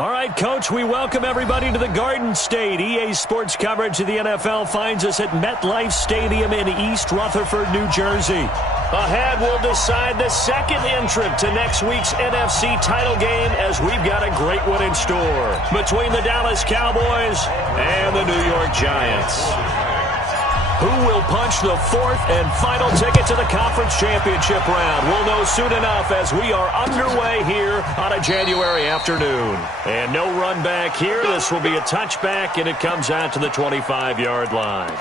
All right, Coach, we welcome everybody to the Garden State. EA Sports coverage of the NFL finds us at MetLife Stadium in East Rutherford, New Jersey. Ahead, we'll decide the second entrant to next week's NFC title game as we've got a great one in store between the Dallas Cowboys and the New York Giants. Who will punch the fourth and final ticket to the conference championship round? We'll know soon enough as we are underway here on a January afternoon. And no run back here. This will be a touchback, and it comes out to the 25-yard line.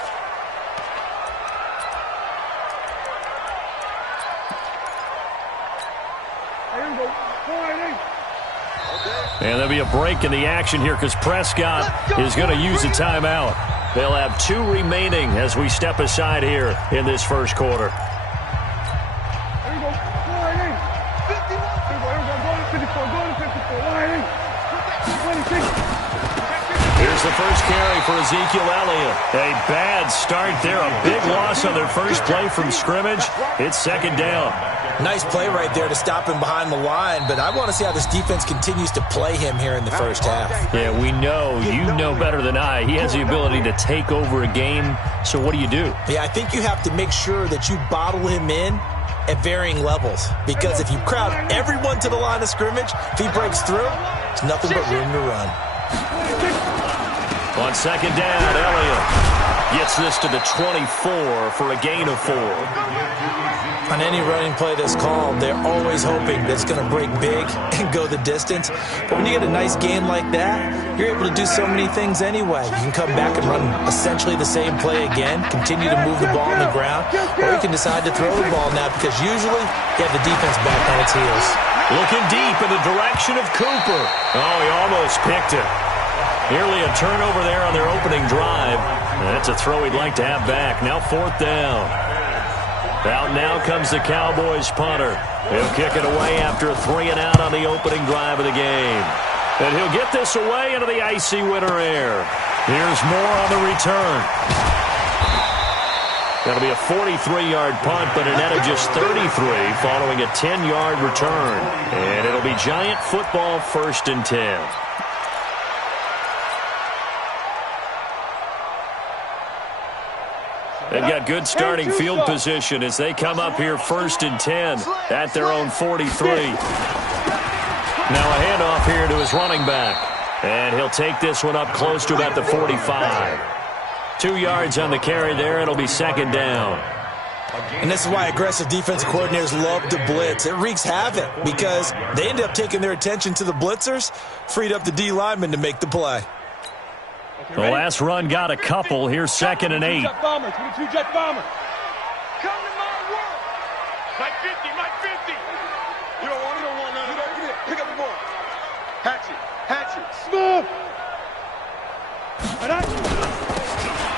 And there'll be a break in the action here because Prescott is going to use a timeout. They'll have 2 remaining as we step aside here in this first quarter. Here's the first carry for Ezekiel Elliott. A bad start there. A big loss on their first play from scrimmage. It's second down. Nice play right there to stop him behind the line, but I want to see how this defense continues to play him here in the first half. Yeah, we know. You know better than I. He has the ability to take over a game, so what do you do? Yeah, I think you have to make sure that you bottle him in at varying levels, because if you crowd everyone to the line of scrimmage, if he breaks through, there's nothing but room to run. On second down, Elliott gets this to the 24 for a gain of 4. On any running play that's called, they're always hoping that it's going to break big and go the distance. But when you get a nice gain like that, you're able to do so many things anyway. You can come back and run essentially the same play again, continue to move the ball on the ground, or you can decide to throw the ball now because usually you have the defense back on its heels. Looking deep in the direction of Cooper. Oh, he almost picked it. Nearly a turnover there on their opening drive. That's a throw he'd like to have back. Now fourth down. Out now comes the Cowboys punter. He'll kick it away after a 3-and-out on the opening drive of the game. And he'll get this away into the icy winter air. Here's more on the return. That'll be a 43-yard punt, but a net of just 33 following a 10-yard return. And it'll be Giant football, 1st and 10. They've got good starting field position as they come up here 1st and 10 at their own 43. Now a handoff here to his running back. And he'll take this one up close to about the 45. 2 yards on the carry there. It'll be second down. And this is why aggressive defensive coordinators love to blitz. It wreaks havoc because they end up taking their attention to the blitzers, freed up the D lineman to make the play. The last run got a couple. Here's 2nd and 8. Jet bombers, 22 jet bombers. Come to my world. Mike 50, Mike 50. You don't want none. Get it. Pick up the ball. Hatchet. Smooth.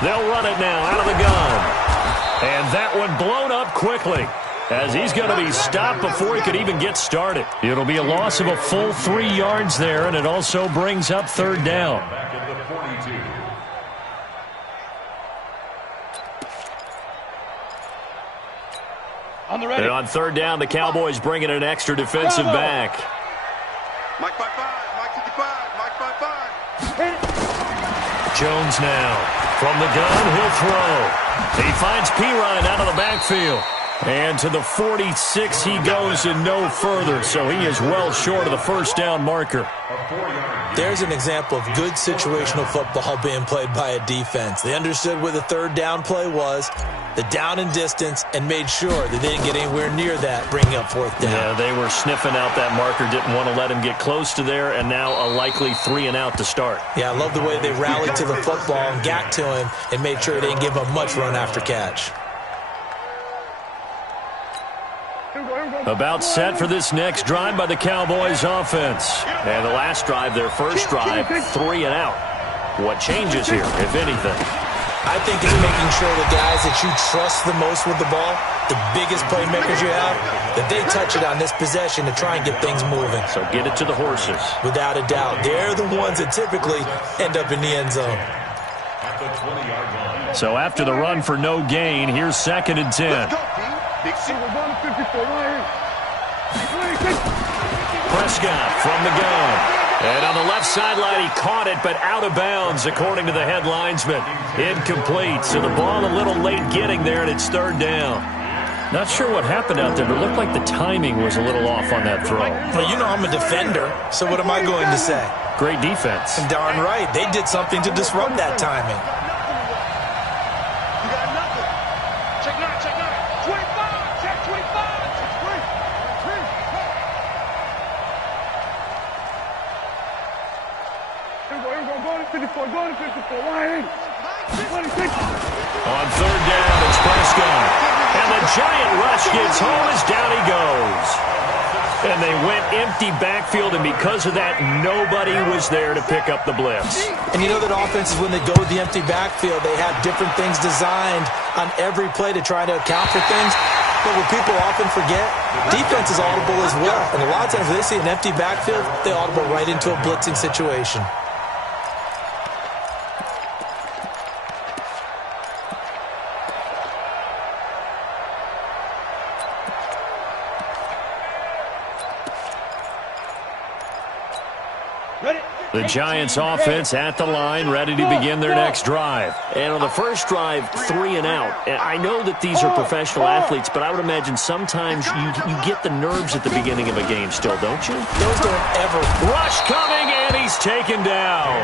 They'll run it now out of the gun. And that one blown up quickly as he's going to be stopped before he could even get started. It'll be a loss of a full 3 yards there, and it also brings up 3rd down. And on 3rd down, the Cowboys bring in an extra defensive back. Mike 5-5, Mike 55, Mike 5-5. Jones now. From the gun, he'll throw. He finds Pirine out of the backfield. And to the 46 he goes and no further, so he is well short of the 1st down marker. There's an example of good situational football being played by a defense. They understood where the 3rd down play was, the down and distance, and made sure that they didn't get anywhere near that, bringing up 4th down. Yeah, they were sniffing out that marker, didn't want to let him get close to there, and now a likely 3-and-out to start. Yeah, I love the way they rallied to the football and got to him and made sure they didn't give him much run after catch. About set for this next drive by the Cowboys offense. And the last drive, their first drive, 3-and-out. What changes here, if anything? I think it's making sure the guys that you trust the most with the ball, the biggest playmakers you have, that they touch it on this possession to try and get things moving. So get it to the horses. Without a doubt. They're the ones that typically end up in the end zone. So after the run for no gain, here's 2nd and 10. Prescott from the gun. And on the left left sideline. He caught it, but out of bounds, according to the head linesman. Incomplete. So the ball a little late getting there, and it's third down. Not sure what happened out there, but it looked like the timing was a little off on that throw. Well, you know I'm a defender, so what am I going to say? Great defense. And darn right. They did something to disrupt that timing. You got nothing. Check 9, check 9. 25, check 25. Here we go. Go to 54. Go to 54. Line 26. On third down, it's Prescott. And the giant rush gets home as down he goes. And they went empty backfield, and because of that, nobody was there to pick up the blitz. And you know that offenses, when they go with the empty backfield, they have different things designed on every play to try to account for things. But what people often forget, defense is audible as well. And a lot of times when they see an empty backfield, they audible right into a blitzing situation. The Giants offense at the line, ready to begin their next drive. And on the first drive, 3 and out. I know that these are professional athletes, but I would imagine sometimes you get the nerves at the beginning of a game still, don't you? Those don't ever. Rush coming, and he's taken down.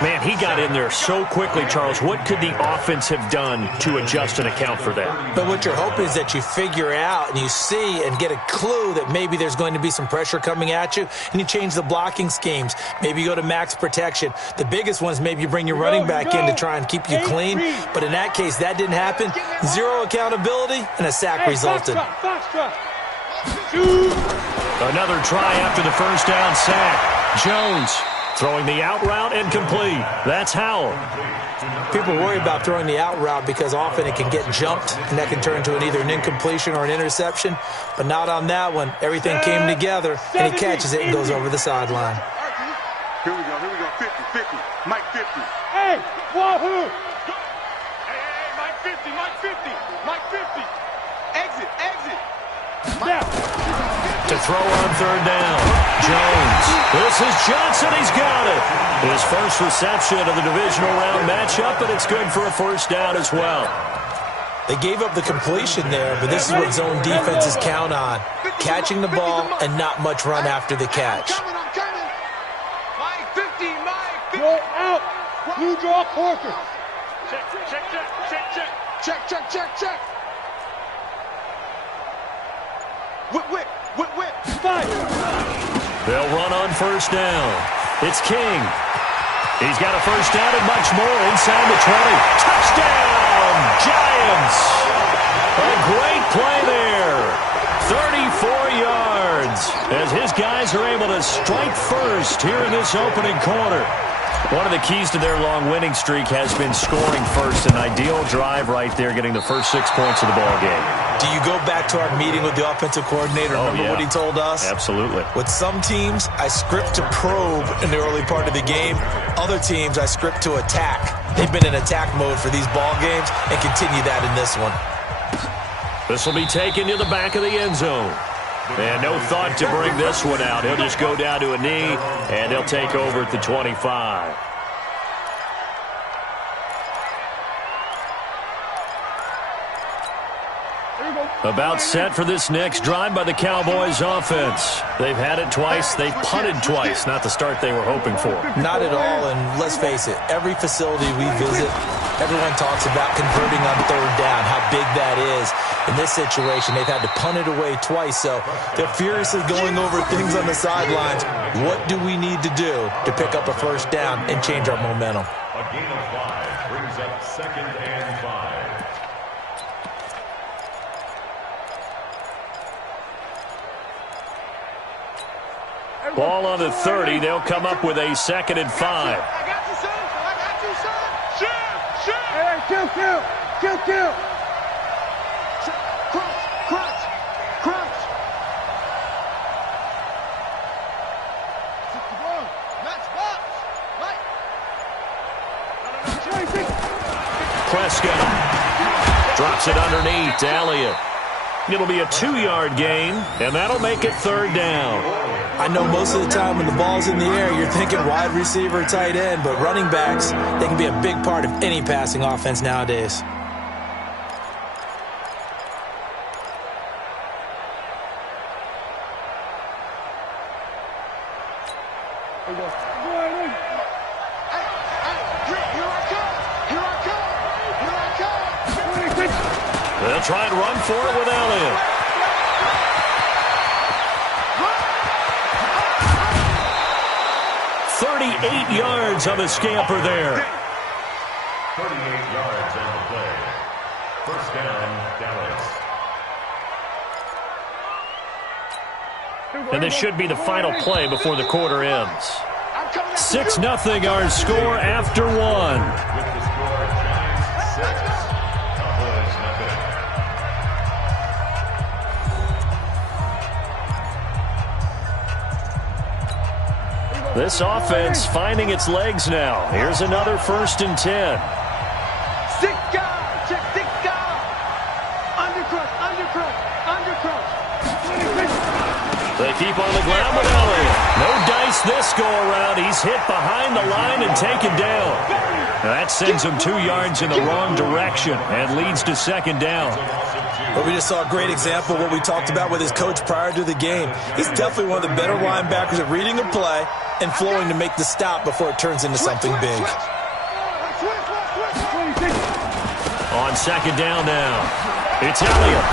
Man, he got in there so quickly, Charles. What could the offense have done to adjust and account for that? But what you're hoping is that you figure out and you see and get a clue that maybe there's going to be some pressure coming at you, and you change the blocking schemes. Maybe you go to max protection. The biggest one is maybe you bring your running back in to try and keep you clean. But in that case, that didn't happen. Zero accountability, and a sack resulted. Another try after the first down sack. Jones throwing the out route and complete. That's Howell. People worry about throwing the out route because often it can get jumped, and that can turn into either an incompletion or an interception. But not on that one. Everything came together, and he catches it and goes over the sideline. Here we go, 50, Mike 50. Hey, wahoo! Hey, Mike 50, Mike 50. Exit. Now, to throw on third down, Jones. This is Johnson, he's got it. His first reception of the divisional round matchup, and it's good for a first down as well. They gave up the completion there, but this is what zone defenses count on. Catching the ball and not much run after the catch. Go out. Blue draw quarter. Check. Whip. Five. They'll run on first down. It's King. He's got a first down and much more inside the 20. Touchdown, Giants. A great play there. 34 yards as his guys are able to strike first here in this opening quarter. One of the keys to their long winning streak has been scoring first. An ideal drive right there, getting the first 6 points of the ball game. Do you go back to our meeting with the offensive coordinator? Remember what he told us? Absolutely. With some teams, I script to probe in the early part of the game. Other teams, I script to attack. They've been in attack mode for these ball games and continue that in this one. This will be taken to the back of the end zone. And no thought to bring this one out. He'll just go down to a knee, and they'll take over at the 25. About set for this next drive by the Cowboys offense. They've had it twice. They've punted twice. Not the start they were hoping for. Not at all, and let's face it, every facility we visit, everyone talks about converting on third down, how big that is. In this situation, they've had to punt it away twice, so they're furiously going over things on the sidelines. What do we need to do to pick up a first down and change our momentum? A gain of 5 brings up 2nd and 5. Ball on the 30. They'll come up with a 2nd and 5. I got you, son. Shoot. Hey, kill. Crunch. Prescott drops it underneath to Elliott. It'll be a 2-yard gain, and that'll make it third down. I know most of the time when the ball's in the air, you're thinking wide receiver, tight end, but running backs, they can be a big part of any passing offense nowadays. They'll try and run for it with Elliott. "38 yards on the scamper there. 38 yards on the play. First down, Dallas. And this should be the final play before the quarter ends. 6-0 our score after one. With the score, Giants 6, Cowboys nothing. This offense finding its legs now. Here's another 1st and 10. 6 guys, check 6 guys. Undercrush, undercrush, undercrush. They keep on the ground with Elliott. No dice this go-around. He's hit behind the line and taken down. Now that sends him 2 yards in the wrong direction and leads to 2nd down. Well, we just saw a great example of what we talked about with his coach prior to the game. He's definitely one of the better linebackers at reading a play and flowing to make the stop before it turns into something big. On 2nd down now, it's Elliott.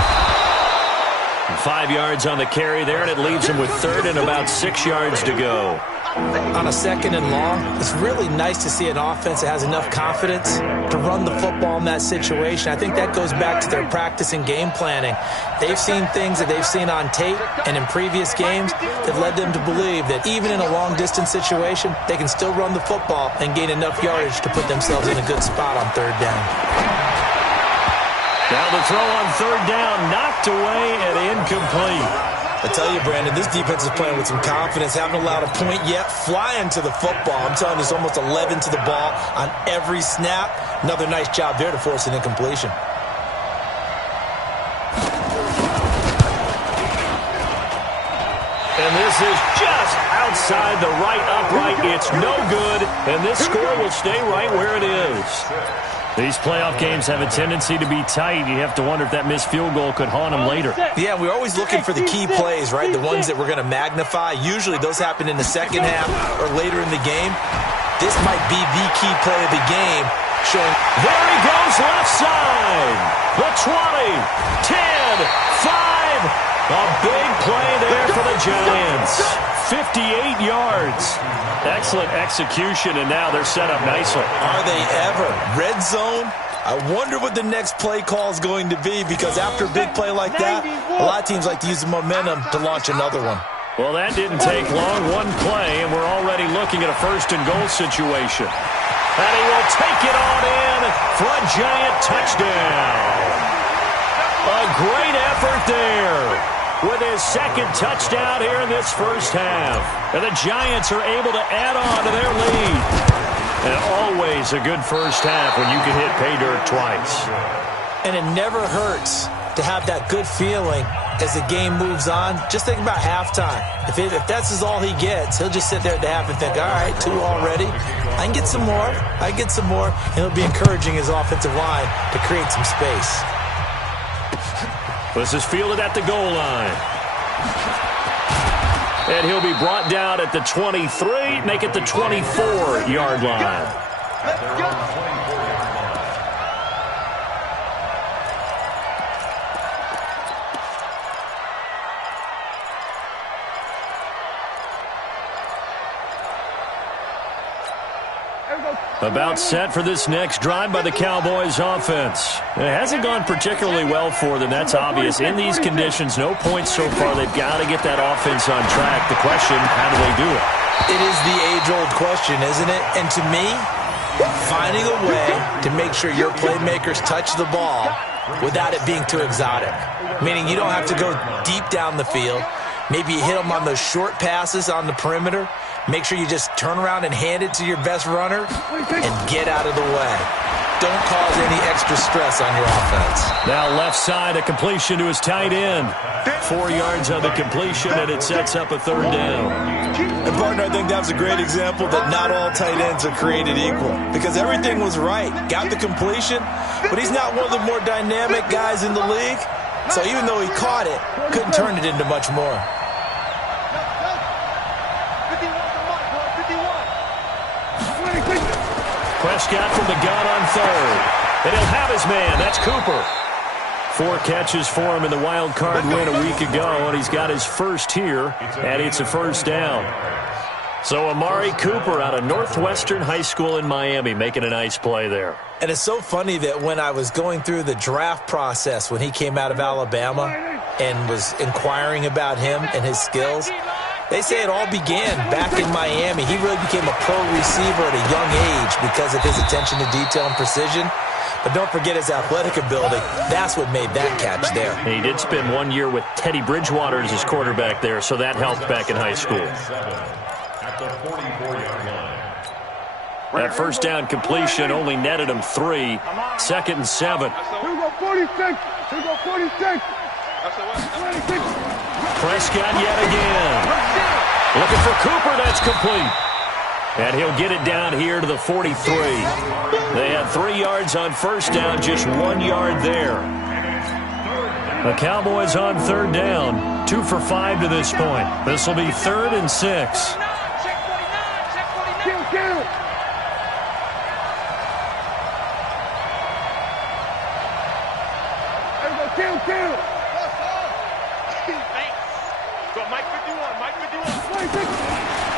5 yards on the carry there, and it leaves him with 3rd and about 6 yards to go. On a 2nd and long, it's really nice to see an offense that has enough confidence to run the football in that situation. I think that goes back to their practice and game planning. They've seen things that they've seen on tape and in previous games that led them to believe that even in a long-distance situation, they can still run the football and gain enough yardage to put themselves in a good spot on 3rd down. Now the throw on 3rd down, knocked away and incomplete. I tell you, Brandon, this defense is playing with some confidence. Haven't allowed a point yet. Flying to the football. I'm telling you, it's almost 11 to the ball on every snap. Another nice job there to force an incompletion. And this is just outside the right upright. It's no good, and this score will stay right where it is. These playoff games have a tendency to be tight. You have to wonder if that missed field goal could haunt them later. Yeah, we're always looking for the key plays, right? The ones that we're going to magnify. Usually those happen in the second half or later in the game. This might be the key play of the game. Showing. There he goes, left side. The 20, 10, 5. A big play there for the Giants. 58 yards. Excellent execution, and now they're set up nicely. Are they ever? Red zone? I wonder what the next play call is going to be, because after a big play like that, a lot of teams like to use the momentum to launch another one. Well, that didn't take long. One play, and we're already looking at a 1st and goal situation. And he will take it on in for a Giant touchdown. A great effort there with his 2nd touchdown here in this 1st half. And the Giants are able to add on to their lead. And always a good 1st half when you can hit pay dirt twice. And it never hurts to have that good feeling as the game moves on. Just think about halftime. If that's all he gets, he'll just sit there at the half and think, all right, 2 already. I can get some more. I can get some more. And he'll be encouraging his offensive line to create some space. This is fielded at the goal line. And he'll be brought down at the 23, make it the 24-yard line. Let's go. About set for this next drive by the Cowboys offense. It hasn't gone particularly well for them, that's obvious. In these conditions, no points so far. They've got to get that offense on track. The question, how do they do it? It is the age-old question, isn't it? And to me, finding a way to make sure your playmakers touch the ball without it being too exotic. Meaning you don't have to go deep down the field. Maybe you hit them on those short passes on the perimeter. Make sure you just turn around and hand it to your best runner and get out of the way. Don't cause any extra stress on your offense. Now left side, a completion to his tight end. 4 yards on the completion, and it sets up a third down. And, partner, I think that was a great example that not all tight ends are created equal, because everything was right. Got the completion, but he's not one of the more dynamic guys in the league. So even though he caught it, couldn't turn it into much more. Prescott from the gun on third. And he'll have his man. That's Cooper. 4 catches for him in the wild card win a week ago, and he's got his first here, and it's a first down. So Amari Cooper out of Northwestern High School in Miami making a nice play there. And it's so funny that when I was going through the draft process when he came out of Alabama and was inquiring about him and his skills, they say it all began back in Miami. He really became a pro receiver at a young age because of his attention to detail and precision. But don't forget his athletic ability. That's what made that catch there. And he did spend 1 year with Teddy Bridgewater as his quarterback there, so that helped back in high school. At the 44-yard line. That first down completion only netted him 3. 2nd and 7. Here we go, 46. Here we go, 46. Prescott yet again. Looking for Cooper. That's complete. And he'll get it down here to the 43. They had 3 yards on first down, just 1 yard there. The Cowboys on third down, 2 for 5 to this point. This will be 3rd and 6.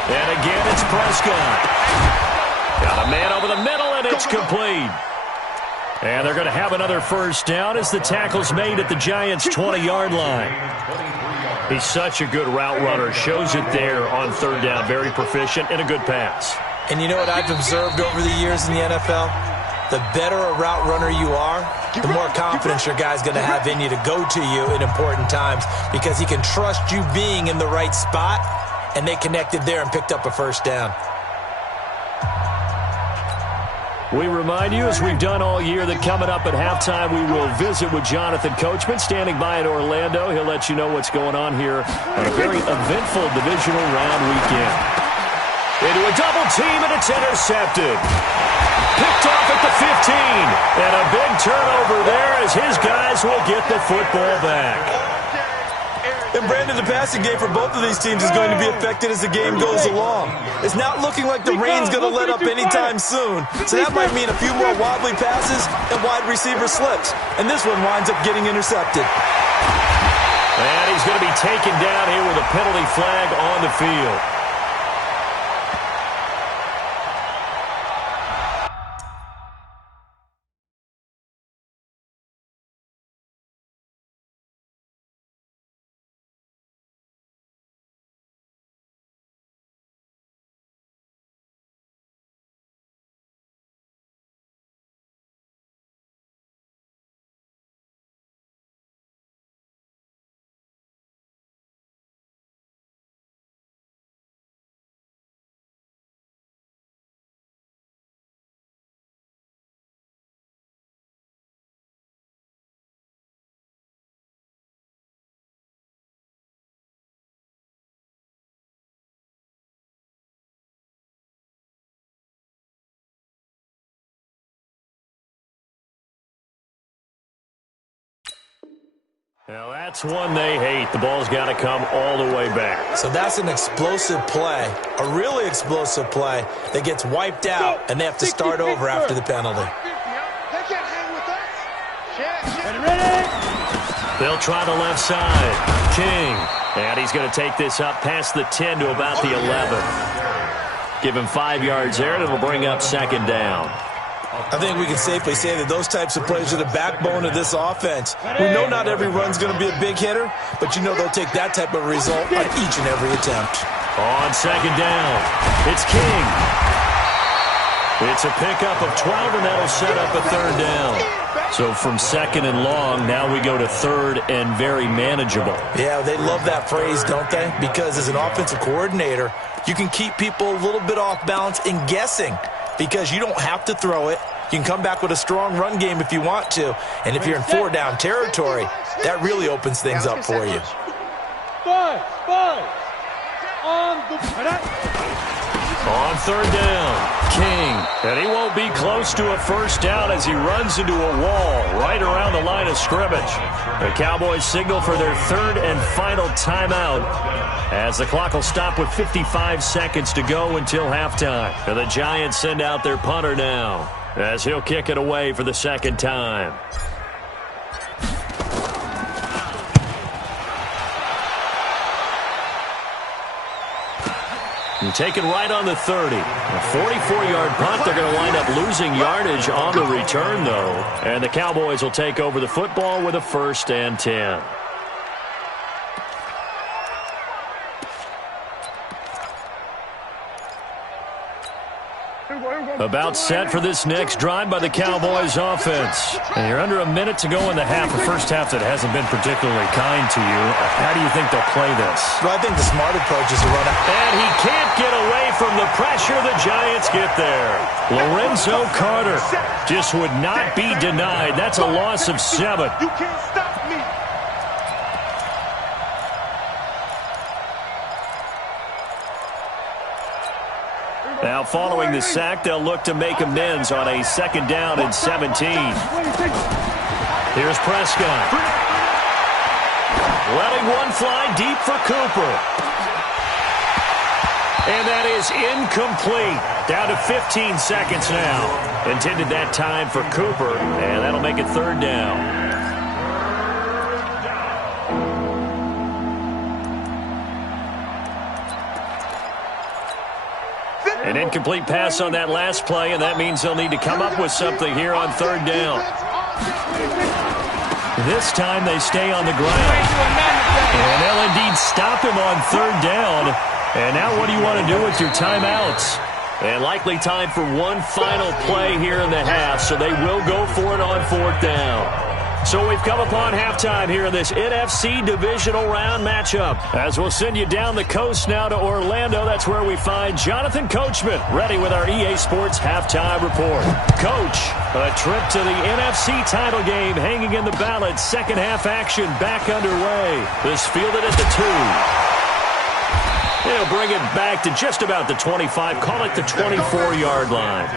And again, it's Prescott. Got a man over the middle, and it's complete. And they're going to have another first down as the tackle's made at the Giants' 20-yard line. He's such a good route runner. Shows it there on third down. Very proficient and a good pass. And you know what I've observed over the years in the NFL? The better a route runner you are, the more confidence your guy's going to have in you to go to you in important times because he can trust you being in the right spot, and they connected there and picked up a first down. We remind you, as we've done all year, that coming up at halftime, we will visit with Jonathan Coachman, standing by in Orlando. He'll let you know what's going on here on a very eventful divisional round weekend. Into a double team, and it's intercepted. Picked off at the 15. And a big turnover there as his guys will get the football back. And Brandon, the passing game for both of these teams is going to be affected as the game goes along. It's not looking like the rain's going to let up anytime soon. So that might mean a few more wobbly passes and wide receiver slips. And this one winds up getting intercepted. And he's going to be taken down here with a penalty flag on the field. Now that's one they hate. The ball's got to come all the way back. So that's an explosive play, a really explosive play that gets wiped out, and they have to start over after the penalty. They'll try the left side. King. And he's going to take this up past the 10 to about the 11. Give him 5 yards there, and it'll bring up second down. I think we can safely say that those types of plays are the backbone of this offense. We know not every run's going to be a big hitter, but you know they'll take that type of result on each and every attempt. On second down, it's King. It's a pickup of 12, and that'll set up a third down. So from second and long, now we go to third and very manageable. Yeah, they love that phrase, don't they? Because as an offensive coordinator, you can keep people a little bit off balance and guessing because you don't have to throw it. You can come back with a strong run game if you want to. And if you're in 4-down territory, that really opens things up for you. On 3rd down, King. And he won't be close to a first down as he runs into a wall right around the line of scrimmage. The Cowboys signal for their 3rd and final timeout as the clock will stop with 55 seconds to go until halftime. And the Giants send out their punter now as he'll kick it away for the 2nd time. And taken right on the 30. A 44-yard punt. They're going to wind up losing yardage on the return, though. And the Cowboys will take over the football with a 1st and 10. About set for this next drive by the Cowboys offense. And you're under a minute to go in the half, the first half that hasn't been particularly kind to you. How do you think they'll play this? Well, I think the smart approach is to run out. And he can't get away from the pressure. The Giants get there. Lorenzo Carter just would not be denied. That's a loss of 7. You can't stop me. Now, following the sack, they'll look to make amends on a 2nd down and 17. Here's Prescott. Letting one fly deep for Cooper. And that is incomplete. Down to 15 seconds now. Intended that time for Cooper, and that'll make it 3rd down. An incomplete pass on that last play, and that means they'll need to come up with something here on 3rd down. This time they stay on the ground. And they'll indeed stop him on 3rd down. And now what do you want to do with your timeouts? And likely time for one final play here in the half, so they will go for it on 4th down. So we've come upon halftime here in this NFC divisional round matchup. As we'll send you down the coast now to Orlando, that's where we find Jonathan Coachman ready with our EA Sports halftime report. Coach, a trip to the NFC title game hanging in the balance. 2nd half action back underway. This fielded at the 2. They'll bring it back to just about the 25. Call it the 24-yard line.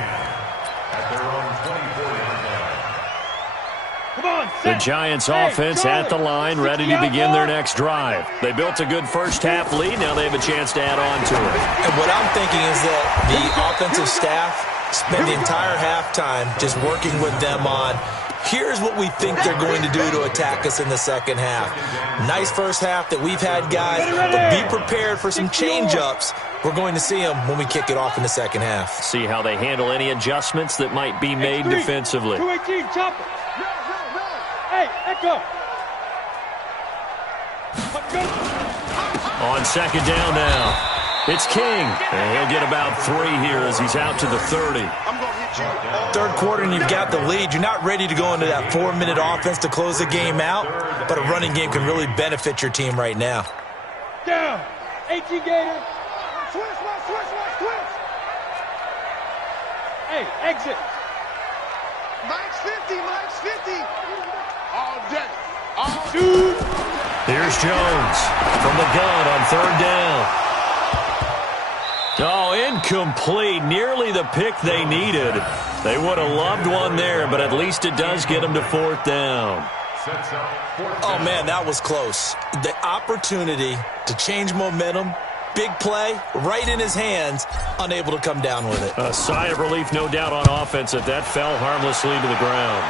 The Giants offense at the line, ready to begin their next drive. They built a good first half lead. Now they have a chance to add on to it. And what I'm thinking is that the offensive staff spent the entire halftime just working with them on, here's what we think they're going to do to attack us in the 2nd half. Nice first half that we've had, guys, but be prepared for some change-ups. We're going to see them when we kick it off in the 2nd half. See how they handle any adjustments that might be made defensively. 218, chopper. Hey, Echo. On 2nd down now, it's King. And he'll get about 3 here as he's out to the 30. Third quarter and you've got the lead. You're not ready to go into that 4-minute offense to close the game out, but a running game can really benefit your team right now. Down. 18 Gator. Switch. Hey, exit. Mike's 50. All day. Dude. Here's Jones from the gun on 3rd down. Oh, incomplete. Nearly the pick they needed. They would have loved one there, but at least it does get them to 4th down. Oh, man, that was close. The opportunity to change momentum, big play, right in his hands, unable to come down with it. A sigh of relief, no doubt, on offense that fell harmlessly to the ground.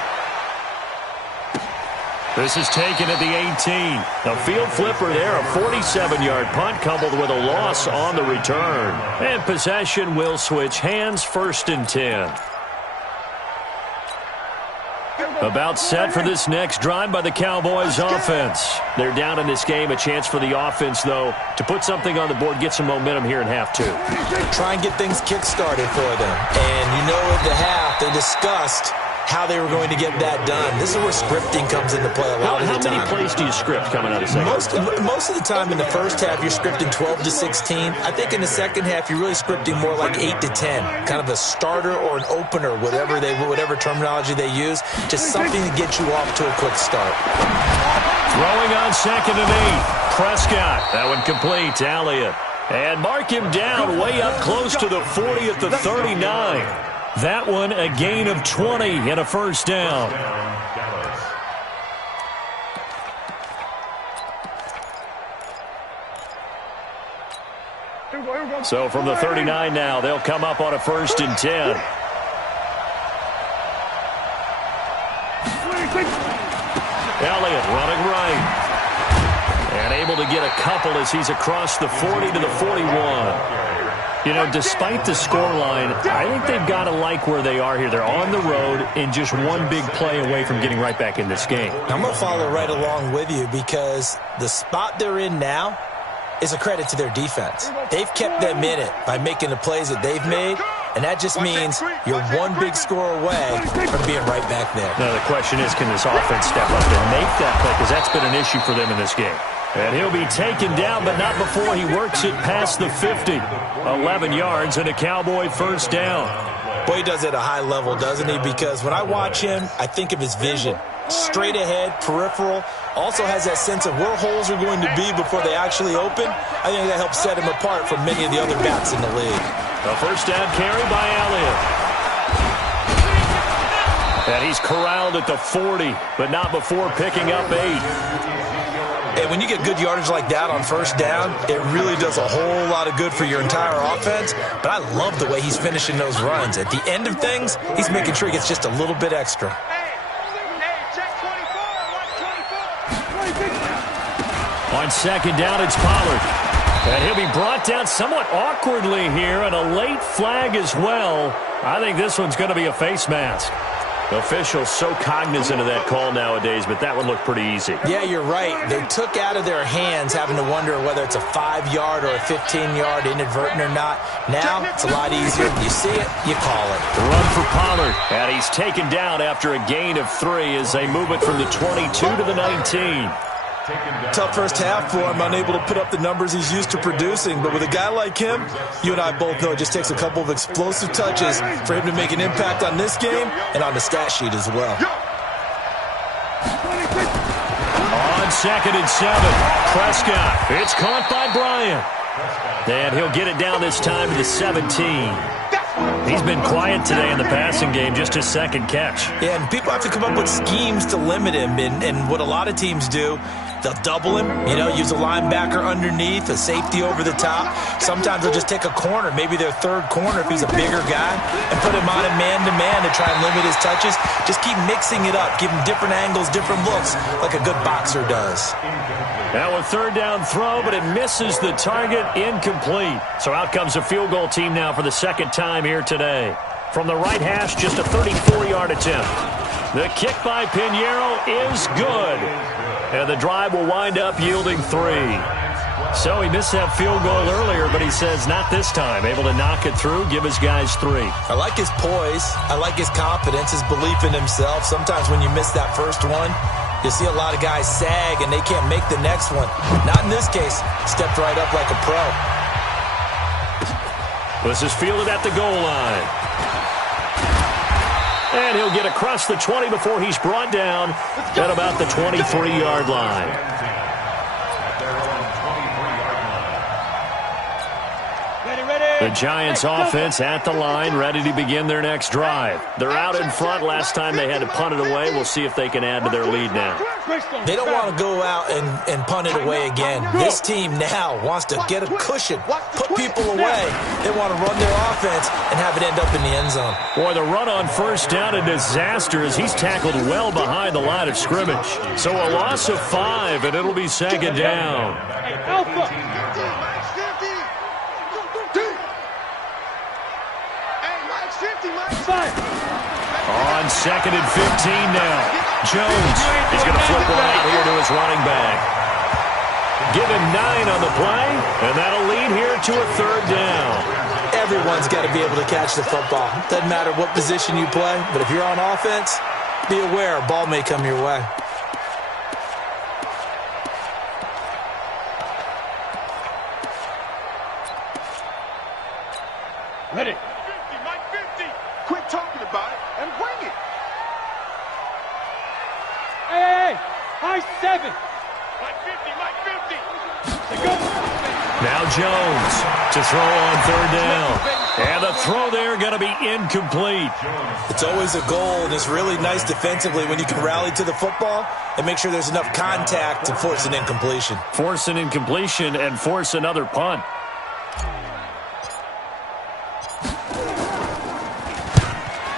This is taken at the 18. A field flipper there, a 47-yard punt coupled with a loss on the return. And possession will switch hands, 1st and 10. About set for this next drive by the Cowboys offense. They're down in this game. A chance for the offense, though, to put something on the board, get some momentum here in half 2. Try and get things kick-started for them. And you know at the half, they discussed how they were going to get that done. This is where scripting comes into play a lot of the time. How many plays do you script coming out of second? Most of the time in the first half, you're scripting 12 to 16. I think in the second half, you're really scripting more like 8 to 10. Kind of a starter or an opener, whatever terminology they use. Just something to get you off to a quick start. Throwing on 2nd and 8. Prescott. That one complete to Elliott. And mark him down way up close to the 40 at the 39. That one a gain of 20 and a first down. So from the 39 now, they'll come up on a 1st and 10. Elliott running right. And able to get a couple as he's across the 40 to the 41. You know, despite the scoreline, I think they've got to like where they are here. They're on the road and just one big play away from getting right back in this game. I'm going to follow right along with you because the spot they're in now is a credit to their defense. They've kept them in it by making the plays that they've made, and that just means you're one big score away from being right back there. Now, the question is, can this offense step up and make that play? Because that's been an issue for them in this game. And he'll be taken down, but not before he works it past the 50. 11 yards and a Cowboy first down. Boy, he does it at a high level, doesn't he? Because when I watch him, I think of his vision. Straight ahead, peripheral. Also has that sense of where holes are going to be before they actually open. I think that helps set him apart from many of the other backs in the league. A first down carry by Elliott. And he's corralled at the 40, but not before picking up 8. And when you get good yardage like that on first down, it really does a whole lot of good for your entire offense. But I love the way he's finishing those runs. At the end of things, he's making sure he gets just a little bit extra. On 2nd down, it's Pollard. And he'll be brought down somewhat awkwardly here, and a late flag as well. I think this one's going to be a face mask. Officials so cognizant of that call nowadays, but that one looked pretty easy. Yeah, you're right. They took out of their hands having to wonder whether it's a 5-yard or a 15-yard inadvertent or not. Now, it's a lot easier. You see it, you call it. The run for Pollard, and he's taken down after a gain of 3 as they move it from the 22 to the 19. Tough first half for him, unable to put up the numbers he's used to producing. But with a guy like him, you and I both know it just takes a couple of explosive touches for him to make an impact on this game and on the stat sheet as well. On 2nd and 7, Prescott. It's caught by Bryant. And he'll get it down this time to the 17. He's been quiet today in the passing game, just his 2nd catch. Yeah, and people have to come up with schemes to limit him. And what a lot of teams do, they'll double him, use a linebacker underneath, a safety over the top. Sometimes they'll just take a corner, maybe their 3rd corner if he's a bigger guy, and put him on a man-to-man to try and limit his touches. Just keep mixing it up, give him different angles, different looks, like a good boxer does. Now a 3rd down throw, but it misses the target, incomplete. So out comes a field goal team now for the 2nd time here today. From the right hash, just a 34-yard attempt. The kick by Pinheiro is good. And the drive will wind up yielding 3. So he missed that field goal earlier, but he says not this time. Able to knock it through, give his guys 3. I like his poise. I like his confidence, his belief in himself. Sometimes when you miss that first one, you see a lot of guys sag and they can't make the next one. Not in this case. Stepped right up like a pro. This is fielded at the goal line. And he'll get across the 20 before he's brought down at about the 23-yard line. The Giants offense at the line, ready to begin their next drive. They're out in front. Last time they had to punt it away. We'll see if they can add to their lead now. They don't want to go out and punt it away again. This team now wants to get a cushion, put people away. They want to run their offense and have it end up in the end zone. Boy, the run on first down, a disaster as he's tackled well behind the line of scrimmage. So a loss of 5, and it'll be 2nd down. On 2nd and 15 now. Jones is going to flip one out here to his running back. Give him 9 on the play, and that'll lead here to a 3rd down. Everyone's got to be able to catch the football. Doesn't matter what position you play, but if you're on offense, be aware a ball may come your way. Ready. 50, Mike 50. Quit talking about it and bring it. Hey, high 7. Mike 50, Mike 50. They go. Now Jones to throw on third down. And the throw there going to be incomplete. It's always a goal, and it's really nice defensively when you can rally to the football and make sure there's enough contact to force an incompletion. Force an incompletion and force another punt.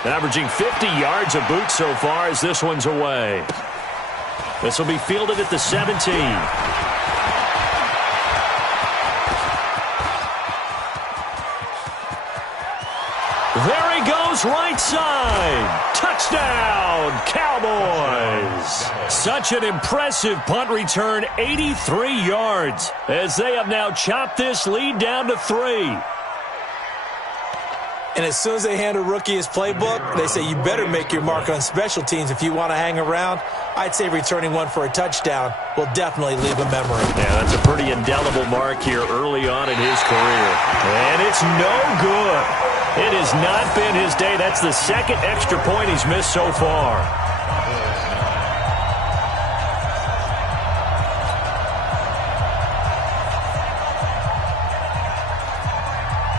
Averaging 50 yards a boot so far as this one's away. This will be fielded at the 17. There he goes, right side. Touchdown, Cowboys. Such an impressive punt return, 83 yards, as they have now chopped this lead down to 3. And as soon as they hand a rookie his playbook, they say you better make your mark on special teams if you want to hang around. I'd say returning one for a touchdown will definitely leave a memory. Yeah, that's a pretty indelible mark here early on in his career. And it's no good. It has not been his day. That's the second extra point he's missed so far.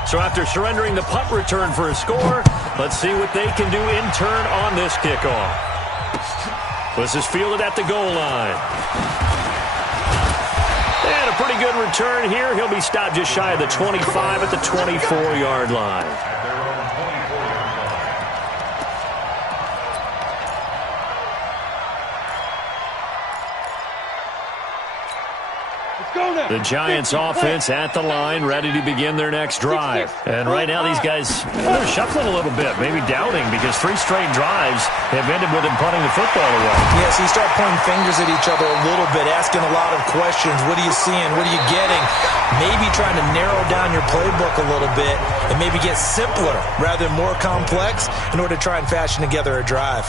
So after surrendering the punt return for a score, let's see what they can do in turn on this kickoff. This is fielded at the goal line. And a pretty good return here. He'll be stopped just shy of the 25 at the 24-yard line. The Giants offense at the line, ready to begin their next drive. And right now these guys, they're shuffling a little bit, maybe doubting, because 3 straight drives have ended with him punting the football away. Yeah, so you start pointing fingers at each other a little bit, asking a lot of questions. What are you seeing? What are you getting? Maybe trying to narrow down your playbook a little bit and maybe get simpler rather than more complex in order to try and fashion together a drive.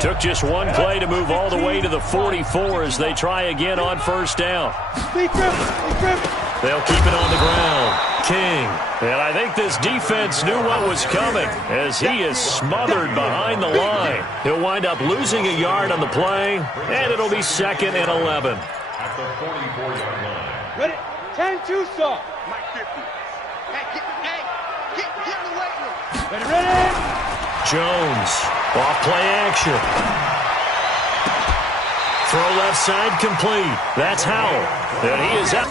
Took just one play to move all the way to the 44 as they try again on first down. They'll keep it on the ground. King. And I think this defense knew what was coming as he is smothered behind the line. He'll wind up losing a yard on the play, and it'll be 2nd and 11. At the 44-yard line. Ready? 10-2 saw. Mike 50. Hey, get in the weight room. Ready? Jones, off play action. Throw left side complete. That's Howell. And he is out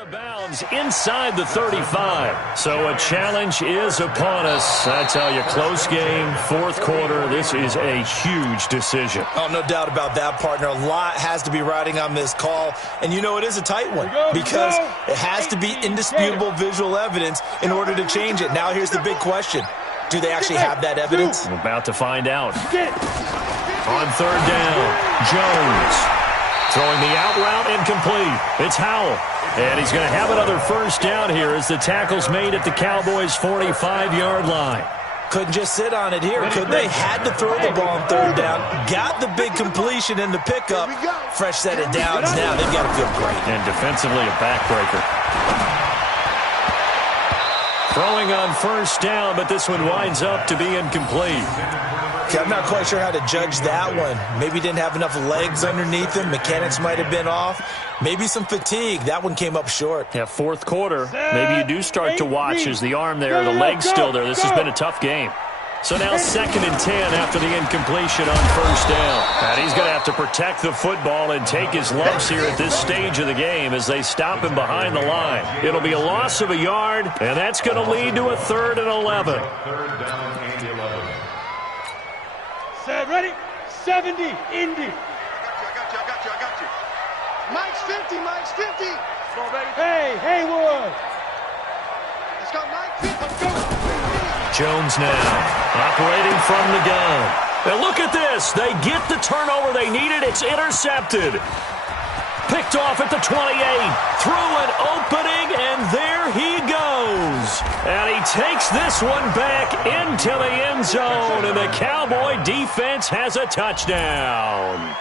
of bounds inside the 35. So a challenge is upon us. I tell you, close game, 4th quarter. This is a huge decision. Oh, no doubt about that, partner. A lot has to be riding on this call. And you know it is a tight one because it has to be indisputable visual evidence in order to change it. Now here's the big question. Do they actually have that evidence? We're about to find out. On third down, Jones throwing the out route incomplete. It's Howell. And he's going to have another first down here as the tackle's made at the Cowboys' 45-yard line. Couldn't just sit on it here, could they? Had to throw the ball on third down. Got the big completion in the pickup. Fresh set of downs now. They've got to feel great. And defensively, a backbreaker. Throwing on first down, but this one winds up to be incomplete. Okay, I'm not quite sure how to judge that one. Maybe didn't have enough legs underneath him. Mechanics might have been off. Maybe some fatigue. That one came up short. Yeah, 4th quarter. Maybe you do start to watch as the arm there, the leg's still there. This has been a tough game. So now 2nd and 10 after the incompletion on first down. And he's going to have to protect the football and take his lumps here at this stage of the game as they stop him behind the line. It'll be a loss of a yard, and that's going to lead to a 3rd and 11. 3rd down and 11. Set, ready? 70, Indy. I got you. Mike's 50, Mike's 50. Come on, baby. Hey, Haywood. Let's go, Mike 50. Let's go. Jones now, operating from the gun. And look at this. They get the turnover they needed. It's intercepted. Picked off at the 28. Through an opening, and there he goes. And he takes this one back into the end zone, and the Cowboy defense has a touchdown.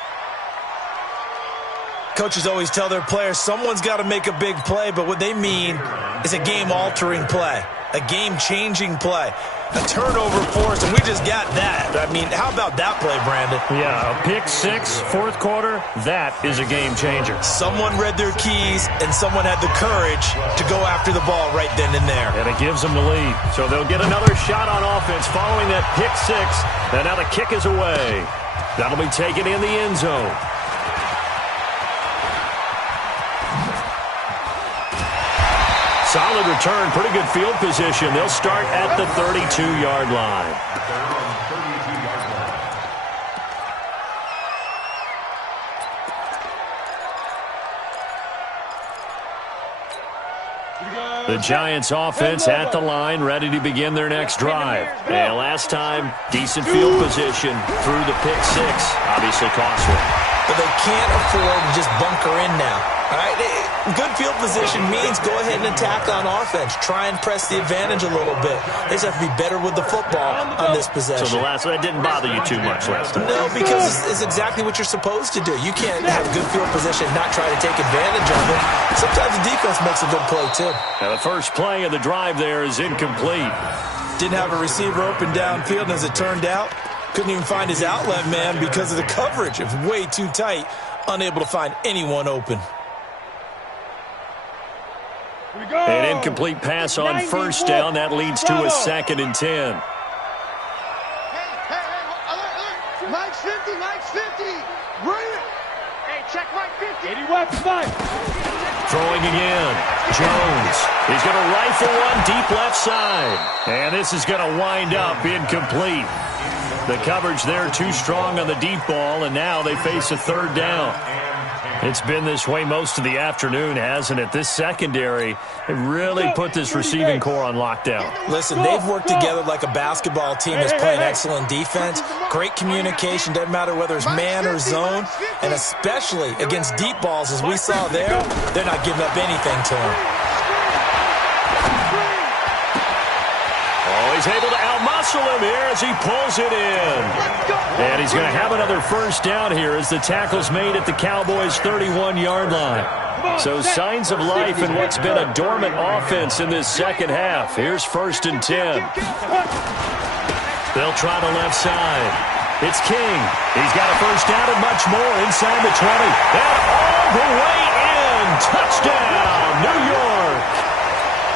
Coaches always tell their players someone's got to make a big play, but what they mean is a game-altering play, a game-changing play, a turnover force, and we just got that. I mean, how about that play, Brandon? Yeah, a pick six, fourth quarter, that is a game-changer. Someone read their keys, and someone had the courage to go after the ball right then and there. And it gives them the lead. So they'll get another shot on offense following that pick six, and now the kick is away. That'll be taken in the end zone. Solid return, pretty good field position. They'll start at the 32-yard line. The Giants offense at the line, ready to begin their next drive. And last time, decent field position through the pick six. Obviously costly. But they can't afford to just bunker in now. All right? Good field position means go ahead and attack on offense. Try and press the advantage a little bit. They just have to be better with the football on this possession. So that didn't bother you too much last time? No, because it's exactly what you're supposed to do. You can't have good field position and not try to take advantage of it. Sometimes the defense makes a good play, too. Now the first play of the drive there is incomplete. Didn't have a receiver open downfield, and as it turned out, couldn't even find his outlet man because of the coverage. It was way too tight, unable to find anyone open. An incomplete pass on first down. That leads to a 2nd and 10. Hey, Mike's 50, Mike's 50. Bring it. Hey, check Mike 50. 81-5. Throwing again. Jones. He's going to rifle one deep left side. And this is going to wind up incomplete. The coverage there too strong on the deep ball, and now they face a 3rd down. It's been this way most of the afternoon, hasn't it? This secondary really put this receiving core on lockdown. Listen, they've worked together like a basketball team that's playing excellent defense. Great communication, doesn't matter whether it's man or zone, and especially against deep balls, as we saw there, they're not giving up anything to them. Oh, he's able to outmuscle him here as he pulls it in. And he's going to have another first down here as the tackle's made at the Cowboys' 31-yard line. So signs of life in what's been a dormant offense in this second half. Here's 1st and 10. They'll try the left side. It's King. He's got a first down and much more inside the 20. And all the way in. Touchdown, New York.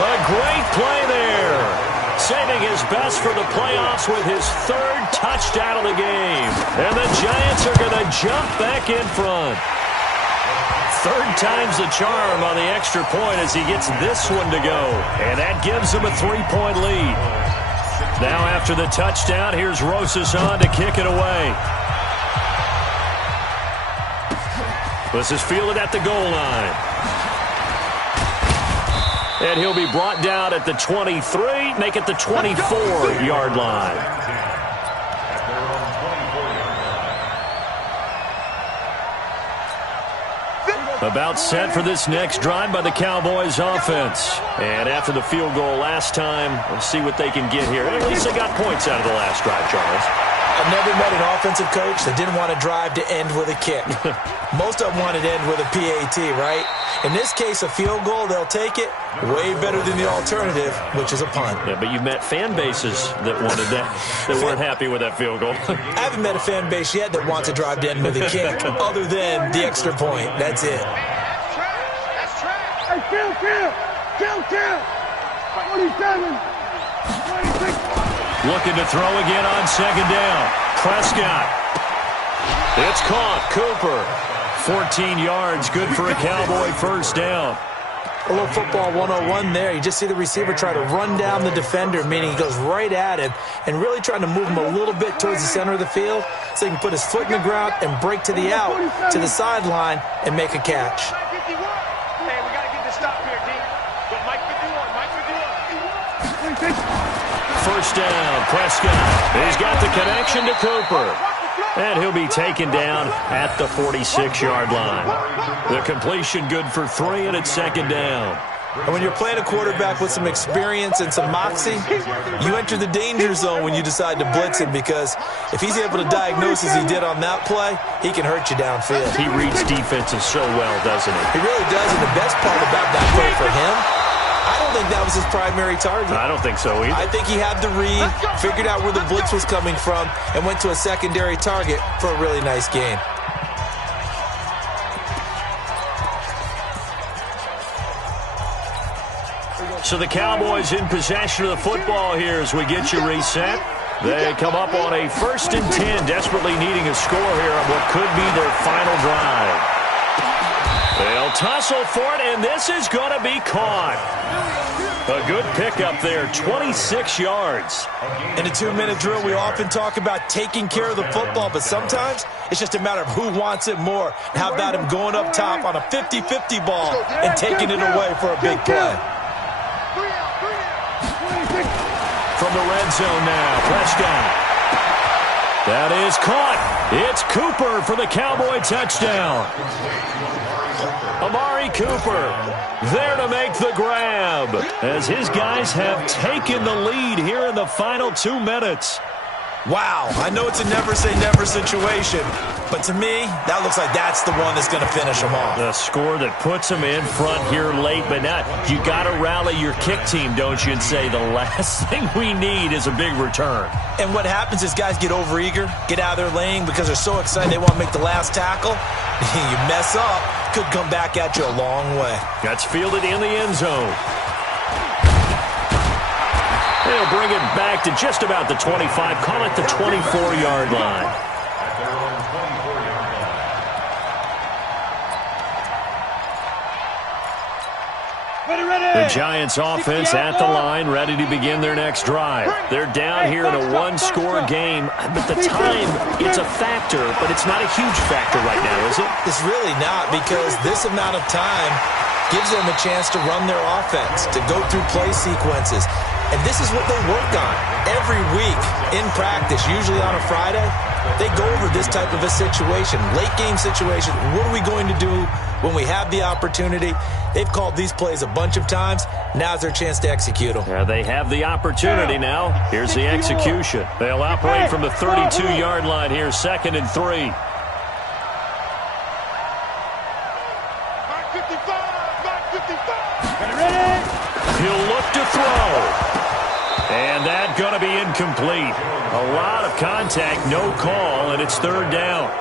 A great play there. Saving his best for the playoffs with his 3rd touchdown of the game. And the Giants are going to jump back in front. 3rd time's the charm on the extra point as he gets this one to go. And that gives him a 3-point lead. Now after the touchdown, here's Rosas on to kick it away. This is fielded at the goal line. And he'll be brought down at the 23, make it the 24-yard line. About set for this next drive by the Cowboys offense. And after the field goal last time, we'll see what they can get here. At least they got points out of the last drive, Charles. I've never met an offensive coach that didn't want to drive to end with a kick. Most of them wanted to end with a PAT, right? In this case, a field goal, they'll take it. Way better than the alternative, which is a punt. Yeah, but you've met fan bases that wanted that, that weren't happy with that field goal. I haven't met a fan base yet that wants to drive to end with a kick, other than the extra point. That's it. That's trash. Hey, kill. 27. 26. Looking to throw again on 2nd down. Prescott. It's caught. Cooper. 14 yards. Good for a Cowboy first down. A little football 101 there. You just see the receiver try to run down the defender, meaning he goes right at him and really trying to move him a little bit towards the center of the field so he can put his foot in the ground and break to the out, to the sideline, and make a catch. Hey, we got to get this stop here, D. Go Mike 51, Mike 51. first down. Prescott, he's got the connection to Cooper. And he'll be taken down at the 46-yard line. The completion good for 3, and it's second down. And when you're playing a quarterback with some experience and some moxie, you enter the danger zone when you decide to blitz him, because if he's able to diagnose as he did on that play, he can hurt you downfield. He reads defenses so well, doesn't he? He really does, and the best part about that play for him, I don't think that was his primary target. I don't think so either. I think he had the read, figured out where the blitz was coming from, and went to a secondary target for a really nice gain. So the Cowboys in possession of the football here as we get you reset. They come up on a 1st and 10, desperately needing a score here on what could be their final drive. They'll tussle for it, and this is going to be caught. A good pickup there, 26 yards. In a 2-minute drill, we often talk about taking care of the football, but sometimes it's just a matter of who wants it more. How about him going up top on a 50-50 ball and taking it away for a big play? From the red zone now, Prescott. That is caught. It's Cooper for the Cowboy touchdown. Amari Cooper there to make the grab as his guys have taken the lead here in the final 2 minutes. Wow, I know it's a never-say-never situation, but to me, that looks like that's the one that's going to finish them off. The score that puts them in front here late, but not. You got to rally your kick team, don't you, and say the last thing we need is a big return. And what happens is guys get overeager, get out of their lane because they're so excited they want to make the last tackle. You mess up, could come back at you a long way. That's fielded in the end zone. They'll bring it back to just about the 25. Call it the 24-yard line. The Giants offense at the line, ready to begin their next drive. They're down here in a 1-score game, but the time, it's a factor, but it's not a huge factor right now, is it? It's really not, because this amount of time gives them a chance to run their offense, to go through play sequences. And this is what they work on every week in practice, usually on a Friday. They go over this type of a situation, late game situation. What are we going to do when we have the opportunity? They've called these plays a bunch of times. Now's their chance to execute them. Yeah, they have the opportunity now. Here's the execution. They'll operate from the 32-yard line here, 2nd and 3. He'll look to throw. And that's going to be incomplete. A lot of contact, no call, and it's 3rd down.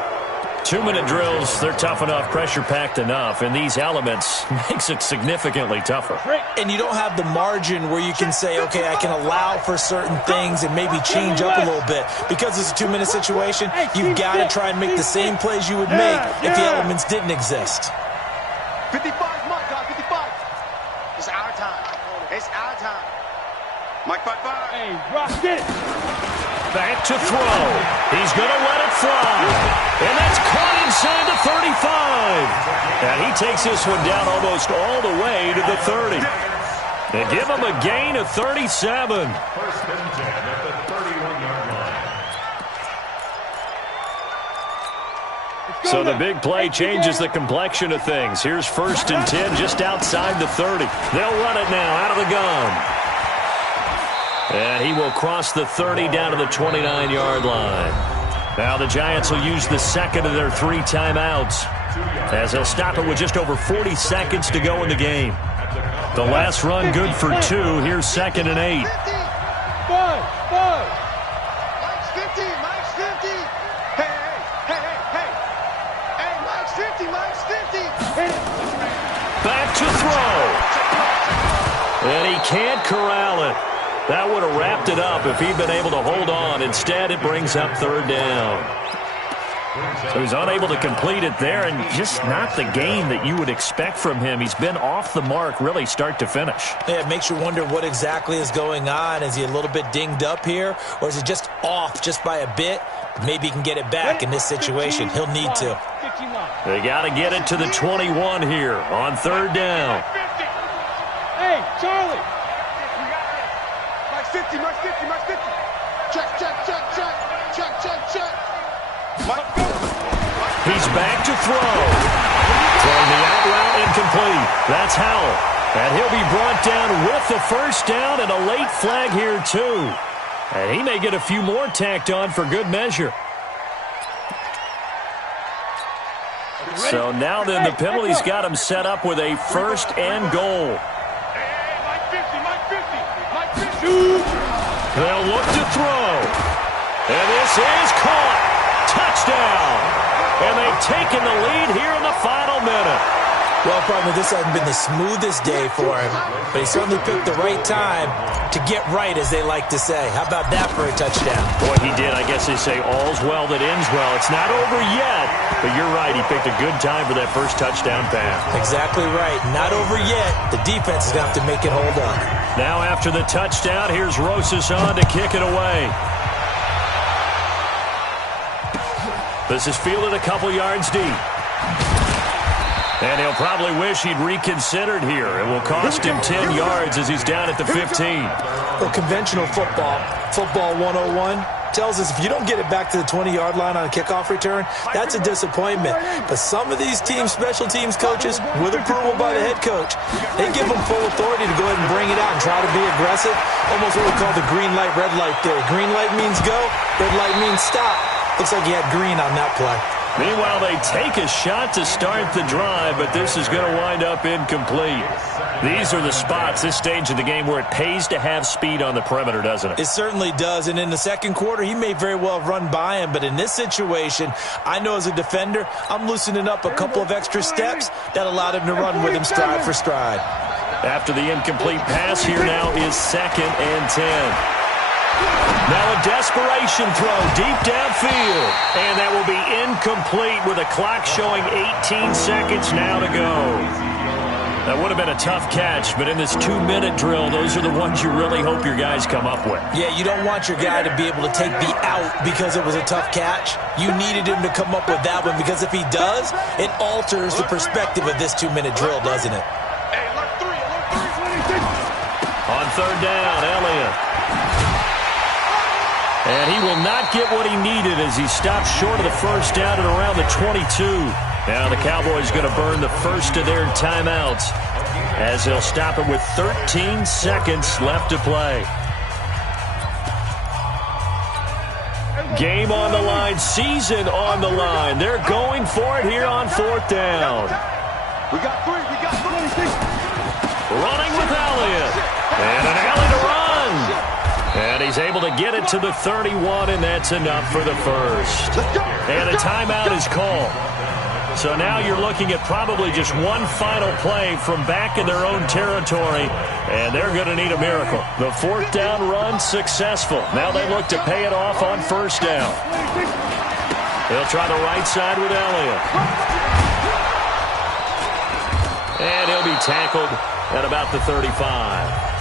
2-minute drills, they're tough enough, pressure-packed enough, and these elements makes it significantly tougher. And you don't have the margin where you can say, okay, I can allow for certain things and maybe change up a little bit. Because it's a 2-minute situation, you've got to try and make the same plays you would make if the elements didn't exist. 55, Mike, 55. It's our time. It's our time. Mike, 5-5. Hey, Rock, get it. Back to throw. He's going to let it fly. And that's caught inside the 35. And he takes this one down almost all the way to the 30. They give him a gain of 37. 1st and 10 at the 31-yard line. So the big play changes the complexion of things. Here's 1st and 10 just outside the 30. They'll run it now out of the gun. And he will cross the 30 down to the 29-yard line. Now the Giants will use the 2nd of their 3 timeouts as they'll stop it with just over 40 seconds to go in the game. The last run good for 2. Here's 2nd and 8. Five. Mike's 50. Mike's 50. Hey. Hey, Mike's 50. Mike's 50. Back to throw. And he can't corral it. That would have wrapped it up if he'd been able to hold on. Instead, it brings up 3rd down. So he's unable to complete it there, and just not the game that you would expect from him. He's been off the mark, really, start to finish. Yeah, it makes you wonder what exactly is going on. Is he a little bit dinged up here, or is he just off just by a bit? Maybe he can get it back in this situation. He'll need to. They got to get it to the 21 here on 3rd down. Hey, Charlie. 50, Mike 50, Mike 50. Check, check, check, check, check, check, check. Mike, go. He's back to throw. Throwing the out route incomplete. That's Howell. And he'll be brought down with the first down and a late flag here, too. And he may get a few more tacked on for good measure. So now then the penalty's got him set up with a first and goal. Hey, Mike 50, Mike 50, Mike 50. They'll look to throw. And this is caught. Touchdown. And they've taken the lead here in the final minute. Well, partner, this hasn't been the smoothest day for him, but he certainly picked the right time to get right, as they like to say. How about that for a touchdown? Boy, he did. I guess they say all's well that ends well. It's not over yet, but you're right. He picked a good time for that first touchdown pass. Exactly right. Not over yet. The defense is going to have to make it hold on. Now after the touchdown, here's Rosas on to kick it away. This is fielded a couple yards deep. And he'll probably wish he'd reconsidered here. It will cost him 10 yards as he's down at the 15. Well, conventional football 101, tells us if you don't get it back to the 20-yard line on a kickoff return, that's a disappointment. But some of these teams, special teams coaches, with approval by the head coach, they give them full authority to go ahead and bring it out and try to be aggressive. Almost what we call the green light, red light theory. Green light means go, red light means stop. Looks like he had green on that play. Meanwhile, they take a shot to start the drive, but this is going to wind up incomplete. These are the spots, this stage of the game, where it pays to have speed on the perimeter, doesn't it? It certainly does, and in the second quarter, he may very well run by him, but in this situation, I know as a defender, I'm loosening up a couple of extra steps that allowed him to run with him stride for stride. After the incomplete pass, here now is 2nd and 10. Now a desperation throw deep downfield. And that will be incomplete with a clock showing 18 seconds now to go. That would have been a tough catch, but in this 2-minute drill, those are the ones you really hope your guys come up with. Yeah, you don't want your guy to be able to take the out because it was a tough catch. You needed him to come up with that one because if he does, it alters the perspective of this 2-minute drill, doesn't it? Hey, alert 3, alert 3. On 3rd down, Elliott. And he will not get what he needed as he stops short of the first down at around the 22. Now the Cowboys going to burn the first of their timeouts as they'll stop it with 13 seconds left to play. Game on the line, season on the line. They're going for it here on 4th down. We got 3, we got 3. Running with Elliott. And an alley to run. And he's able to get it to the 31, and that's enough for the first. And a timeout is called. So now you're looking at probably just one final play from back in their own territory, and they're going to need a miracle. The 4th down run successful. Now they look to pay it off on 1st down. They'll try the right side with Elliott. And he'll be tackled at about the 35.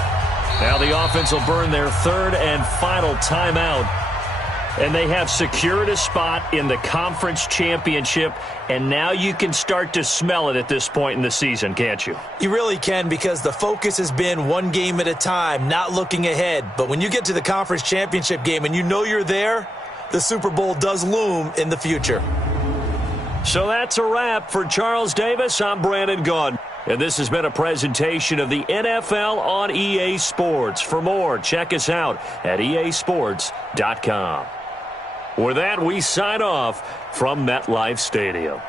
Now the offense will burn their 3rd and final timeout. And they have secured a spot in the conference championship. And now you can start to smell it at this point in the season, can't you? You really can, because the focus has been one game at a time, not looking ahead. But when you get to the conference championship game and you know you're there, the Super Bowl does loom in the future. So that's a wrap for Charles Davis. I'm Brandon Gaudin. And this has been a presentation of the NFL on EA Sports. For more, check us out at easports.com. With that, we sign off from MetLife Stadium.